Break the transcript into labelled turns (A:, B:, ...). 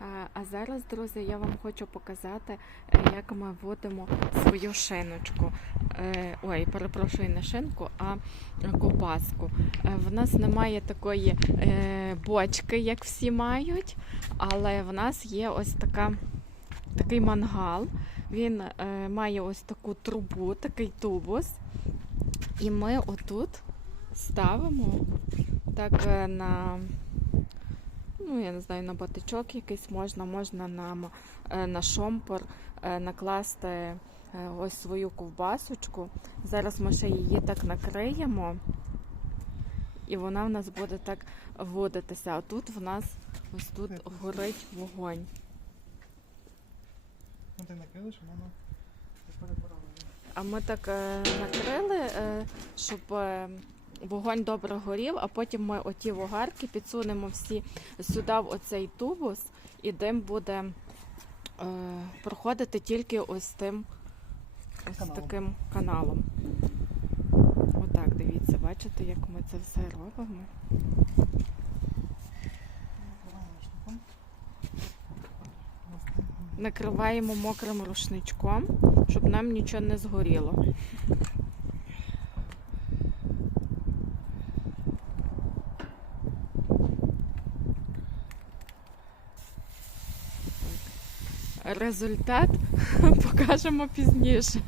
A: А, зараз, друзі, я вам хочу показати, е, як ми водимо свою шиночку. Е, Ой, перепрошую, не шинку, а ковбаску. Е, В нас немає такої бочки, як всі мають, але в нас є ось така, такий мангал. Він має ось таку трубу, такий тубус. І ми отут ставимо так на, ну я не знаю, на батичок якийсь можна, можна на, е, на шомпор е, накласти е, ось свою ковбасочку. Зараз ми ще її так накриємо. І вона в нас буде так водитися. А тут в нас ось тут горить вогонь.
B: Ну ти накрили, що воно перебирало.
A: А ми так е, накрили, е, щоб е, вогонь добре горів, а потім ми оті вогарки підсунемо всі сюди в оцей тубус, і дим буде е, проходити тільки ось тим ось
B: Каналом.
A: таким каналом. Отак, дивіться, бачите, як ми це все робимо. Накриваємо мокрим рушничком, щоб нам нічого не згоріло. Результат покажемо пізніше.